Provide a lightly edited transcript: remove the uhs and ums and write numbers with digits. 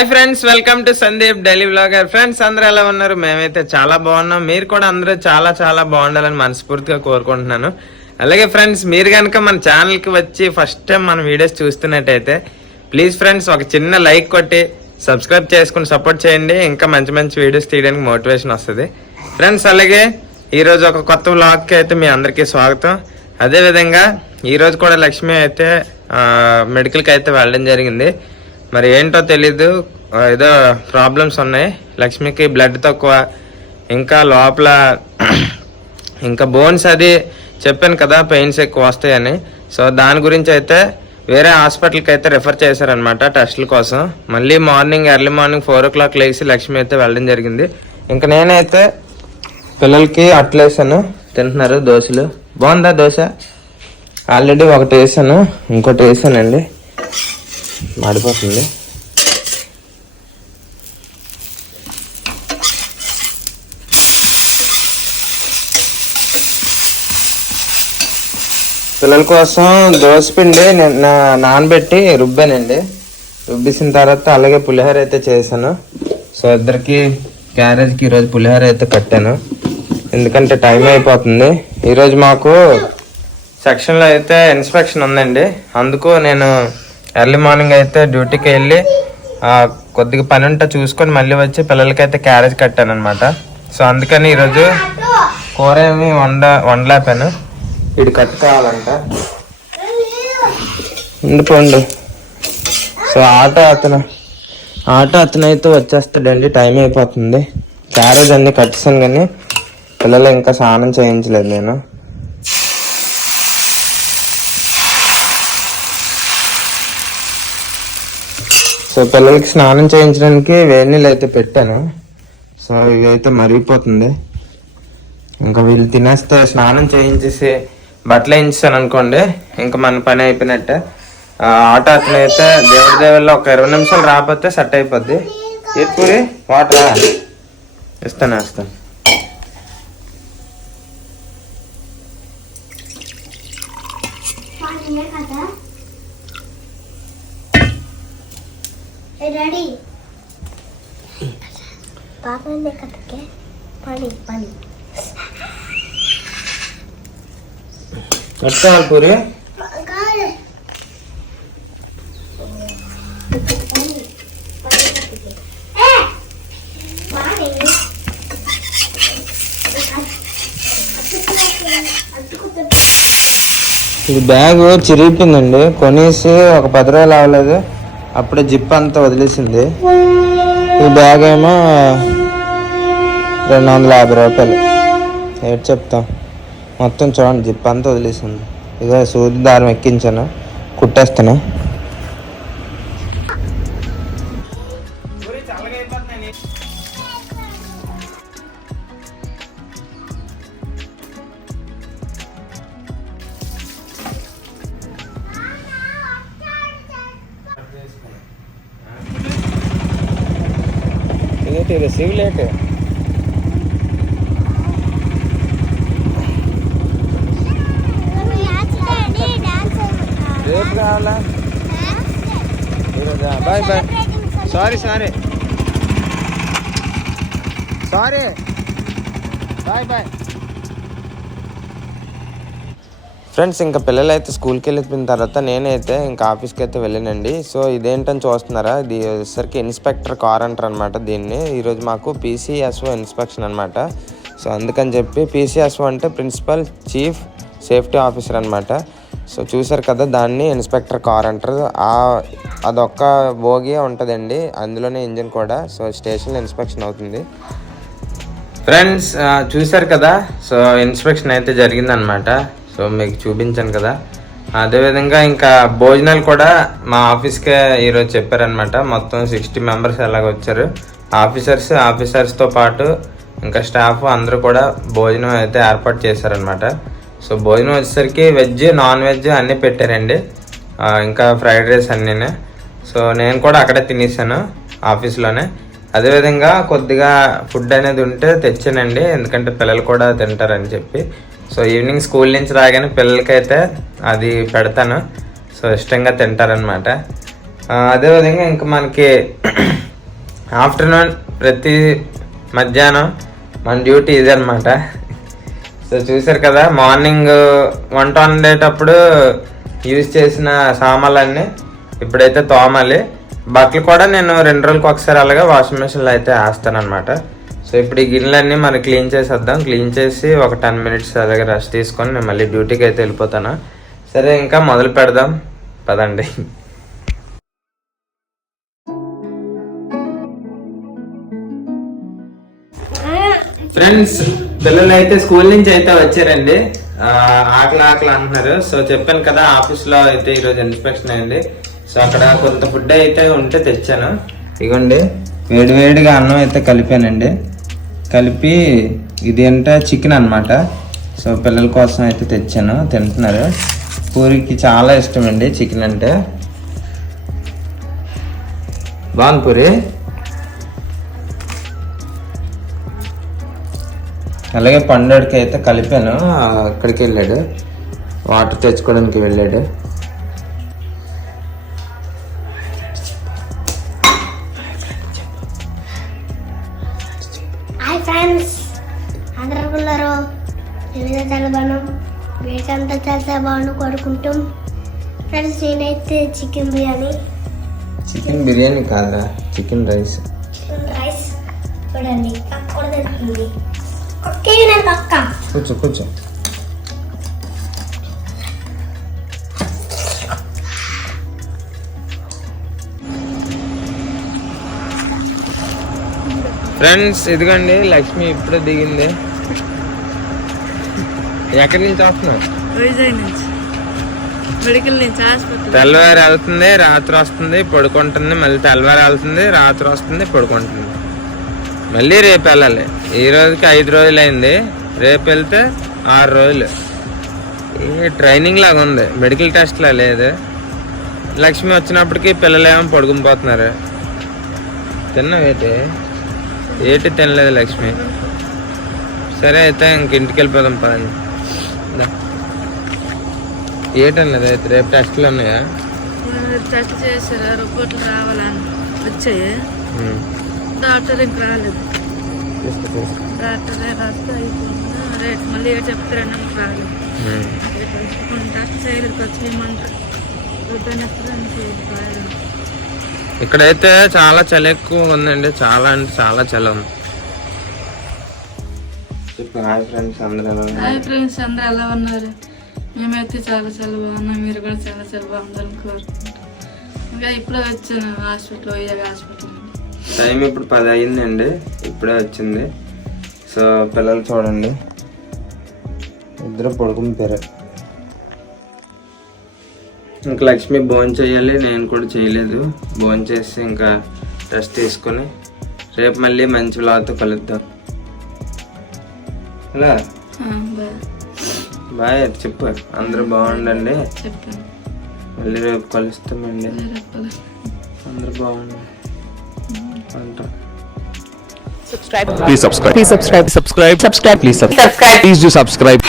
Hi friends, welcome to Sandeep daily vlogger. Friends అందరూ ఎలా ఉన్నారు? మేమైతే చాలా బాగున్నాం. మీరు కూడా అందరూ చాలా చాలా బాగుండాలని మనస్ఫూర్తిగా కోరుకుంటున్నాను. అలాగే ఫ్రెండ్స్, మీరు కనుక మన ఛానల్కి వచ్చి ఫస్ట్ టైం మన వీడియోస్ చూస్తున్నట్టయితే ప్లీజ్ ఫ్రెండ్స్ ఒక చిన్న లైక్ కొట్టి సబ్స్క్రైబ్ చేసుకుని సపోర్ట్ చేయండి. ఇంకా మంచి మంచి వీడియోస్ తీయడానికి మోటివేషన్ వస్తుంది ఫ్రెండ్స్. అలాగే ఈరోజు ఒక కొత్త వ్లాగ్కి అయితే మీ అందరికీ స్వాగతం. అదేవిధంగా ఈరోజు కూడా లక్ష్మి అయితే మెడికల్కి అయితే వెళ్ళడం జరిగింది. మరి ఏంటో తెలీదు, ఏదో ప్రాబ్లమ్స్ ఉన్నాయి. లక్ష్మికి బ్లడ్ తక్కువ, ఇంకా లోపల ఇంకా బోన్స్ అది చెప్పాను కదా, పెయిన్స్ ఎక్కువ వస్తాయని. సో దాని గురించి అయితే వేరే హాస్పిటల్కి అయితే రిఫర్ చేశారనమాట టెస్టుల కోసం. మళ్ళీ ఎర్లీ మార్నింగ్ 4 o'clock లేచి లక్ష్మి అయితే వెళ్ళడం జరిగింది. ఇంకా నేనైతే పిల్లలకి అట్లేసాను, తింటున్నారు దోశలు. బాగుందా దోశ? ఆల్రెడీ ఒకటి వేసాను, ఇంకోటి వేసానండి, మాడిపోతుంది. పిల్లల కోసం దోసపిండి నానబెట్టి రుబ్బానండి. రుబ్బేసిన తర్వాత అలాగే పులిహోర అయితే చేశాను. సో ఇద్దరికి క్యారేజ్కి ఈరోజు పులిహోర అయితే కట్టాను, ఎందుకంటే టైం అయిపోతుంది. ఈరోజు మాకు సెక్షన్లో అయితే ఇన్స్పెక్షన్ ఉందండి. అందుకు నేను ఎర్లీ మార్నింగ్ అయితే డ్యూటీకి వెళ్ళి కొద్దిగా పని ఉంటే చూసుకొని మళ్ళీ వచ్చి పిల్లలకైతే క్యారేజ్ కట్టాను అనమాట. సో అందుకని ఈరోజు కూర ఏమి వండలేపాను. వీడు కట్టుకోవాలంట, ఉండిపోండు. సో ఆటో అతను అయితే వచ్చేస్తాడండి, టైం అయిపోతుంది. క్యారేజ్ అన్నీ కట్టేసాను కానీ పిల్లలు ఇంకా స్నానం చేయించలేదు నేను. సో పిల్లలకి స్నానం చేయించడానికి వేడి నీళ్ళు అయితే పెట్టాను. సో ఇవి అయితే మరిగిపోతుంది. ఇంకా వీళ్ళు తినేస్తే స్నానం చేయించేసి బట్టలు వేయించాను అనుకోండి, ఇంకా మన పని అయిపోయినట్టే. ఆటో అతను అయితే దేవుడి దేవుల్లో ఒక 20 నిమిషాలు రాకపోతే సెట్ అయిపోద్ది. పూరి వాటర్ ఇస్తాను. रेडी पापा ने कटके पानी कटका पूरे ఇది బ్యాగ్ చిరిగిపోయిందండి. కొనేసి ఒక 10 రోజులు అవ్వలేదు, అప్పుడే జిప్ అంతా వదిలేసింది. ఈ బ్యాగ్ ఏమో 250 రూపాయలు. ఏంటి చెప్తాం, మొత్తం చూడండి జిప్ అంతా వదిలేసింది. ఇదో సూది దారం ఎక్కించాను, కుట్టేస్తాను. रिसीव लेट రేపు కావాలా? Bye bye. Sorry bye bye. Friends, ఇంకా పిల్లలు అయితే స్కూల్కి వెళ్ళిపోయిన తర్వాత నేనైతే ఇంకా ఆఫీస్కి అయితే వెళ్ళానండి. సో ఇదేంటని చూస్తున్నారా, ఇది వచ్చేసరికి ఇన్స్పెక్టర్ కార్ అంటారు అనమాట దీన్ని. ఈరోజు మాకు PCSO ఇన్స్పెక్షన్ అనమాట. సో అందుకని చెప్పి PCSO అంటే ప్రిన్సిపల్ చీఫ్ సేఫ్టీ ఆఫీసర్ అనమాట. సో చూసారు కదా, దాన్ని ఇన్స్పెక్టర్ కార్ అంటారు. అదొక్క బోగి ఉంటుందండి, అందులోనే ఇంజిన్ కూడా. సో స్టేషన్లో ఇన్స్పెక్షన్ అవుతుంది. ఫ్రెండ్స్ చూసారు కదా, సో ఇన్స్పెక్షన్ అయితే జరిగిందనమాట. సో మీకు చూపించాను కదా. అదేవిధంగా ఇంకా భోజనాలు కూడా మా ఆఫీస్కే ఈరోజు చెప్పారనమాట. మొత్తం 60 మెంబర్స్ ఎలాగ వచ్చారు. ఆఫీసర్స్తో పాటు ఇంకా స్టాఫ్ అందరూ కూడా భోజనం అయితే ఏర్పాటు చేశారనమాట. సో భోజనం వచ్చేసరికి వెజ్ నాన్ వెజ్ అన్నీ పెట్టారండి, ఇంకా ఫ్రైడ్ రైస్ అన్నీనే. సో నేను కూడా అక్కడే తినేసాను ఆఫీస్లోనే. అదేవిధంగా కొద్దిగా ఫుడ్ అనేది ఉంటే తెచ్చానండి, ఎందుకంటే పిల్లలు కూడా తింటారని చెప్పి. సో ఈవినింగ్ స్కూల్ నుంచి రాగానే పిల్లలకైతే అది పెడతాను. సో ఇష్టంగా తింటారనమాట. అదేవిధంగా ఇంకా మనకి ఆఫ్టర్నూన్ ప్రతి మధ్యాహ్నం మన డ్యూటీ ఇదనమాట. సో చూసారు కదా, మార్నింగ్ వంట వండేటప్పుడు యూజ్ చేసిన సామాన్లన్నీ ఇప్పుడైతే తోమాలి. బట్టలు కూడా నేను 2 రోజులకు ఒకసారి అలాగే వాషింగ్ మిషన్లో అయితే వేస్తానమాట. సో ఇప్పుడు ఈ గిన్నెలన్నీ మనం క్లీన్ చేసేద్దాం. క్లీన్ చేసి ఒక 10 మినిట్స్ అలాగే రెస్ట్ తీసుకొని నేను మళ్ళీ డ్యూటీకి అయితే వెళ్ళిపోతాను. సరే ఇంకా మొదలు పెడదాం పదండి. ఫ్రెండ్స్, పిల్లలు అయితే స్కూల్ నుంచి అయితే వచ్చారండి. ఆకలి అంటున్నారు. సో చెప్పాను కదా, ఆఫీస్లో అయితే ఈరోజు ఇన్స్పెక్షన్ అయింది. సో అక్కడ కొంత ఫుడ్ అయితే ఉంటే తెచ్చాను. ఇగోండి, వేడివేడిగా అన్నం అయితే కలిపానండి. కలిపి ఇదేంటో చికెన్ అనమాట. సో పిల్లల కోసం అయితే తెచ్చాను, తింటున్నారు. పూరికి చాలా ఇష్టం అండి చికెన్ అంటే. బాగుంది పూరి. అలాగే పండుగకి అయితే కలిపాను. అక్కడికి వెళ్ళాడు, వాటర్ తెచ్చుకోవడానికి వెళ్ళాడు. హాయ్ ఫ్రెండ్స్, అందరూ ఉన్నారు. నేనైతే చాలా బాగున్నాం. వీటంతా చాలా బాగున్నాం కొడుకుంటాం. ఫ్రెండ్స్, నేనైతే చికెన్ బిర్యానీ కాదురా, చికెన్ రైస్ చూడండి. పక్క కూడా తెలుస్తుంది. ఓకే, నేను పక్క కూర్చో. ఫ్రెండ్స్, ఇదిగోండి లక్ష్మి ఇప్పుడే దిగింది. ఎక్కడి నుంచి వస్తున్నారు? వైజాగ్ నుంచి, మెడికల్ నుంచి, హాస్పిటల్. తెల్లవారు వెళ్తుంది, రాత్రి వస్తుంది, పడుకుంటుంది. మళ్ళీ తెల్లవారు వెళ్తుంది, రాత్రి వస్తుంది, పడుకుంటుంది. మళ్ళీ రేపు వెళ్ళాలి. ఈ రోజుకి 5 రోజులు అయింది, రేపు వెళ్తే 6 రోజులు. ఈ ట్రైనింగ్ లాగా ఉంది, మెడికల్ టెస్ట్ లా లేదు. లక్ష్మి వచ్చినప్పటికీ పిల్లలేమో పడుకుని పోతున్నారు. తిన్నావేటి? ఏటి తినలేదు లక్ష్మి. సరే అయితే ఇంక ఇంటికి వెళ్ళిపోదాం పదండి. ఏటన్నది అయితే రేపు టెస్ట్లు ఉన్నాయా? టెస్ట్ చేశారు, రిపోర్ట్లు రావాలని వచ్చాయి. డాక్టర్ ఇంక రాలేదు. డాక్టర్ రాస్తే అయిపోయింది. రేపు మళ్ళీ ఏడు చెప్తారని రాలేదు. టెస్ట్ చేయలేదు, వచ్చేయమంటారు. ఇక్కడైతే చాలా చలి ఎక్కువ ఉందండి. చాలా అంటే చాలా చలి ఉంది. హాయ్ ఫ్రెండ్స్, అందరూ ఎలా ఉన్నారు? మేమైతే చాలా బాగున్నాం. మీరు కూడా చాలా బాగుందని కోరుకుంటాం. ఇంకా ఇప్పుడే వచ్చాను హాస్పిటల్, వైజాగ్ హాస్పిటల్. టైం ఇప్పుడు 10 అయిందండి, ఇప్పుడే వచ్చింది. సో పిల్లలు చూడండి, ఇద్దరు పడుకుని పేరు. ఇంకా లక్ష్మి భోజనం చేయాలి, నేను కూడా చేయలేదు. భోజనం చేసి ఇంకా రెస్ట్ తీసుకొని రేపు మళ్ళీ మంచి వ్లాగ్తో కలుద్దాం. అలా బాయ్ చెప్పు. అందరూ బాగుండండి. మళ్ళీ రేపు కలుస్తామండి. అందరూ బాగుండండి. Please subscribe. Please subscribe. Please subscribe. Please subscribe. Please do subscribe.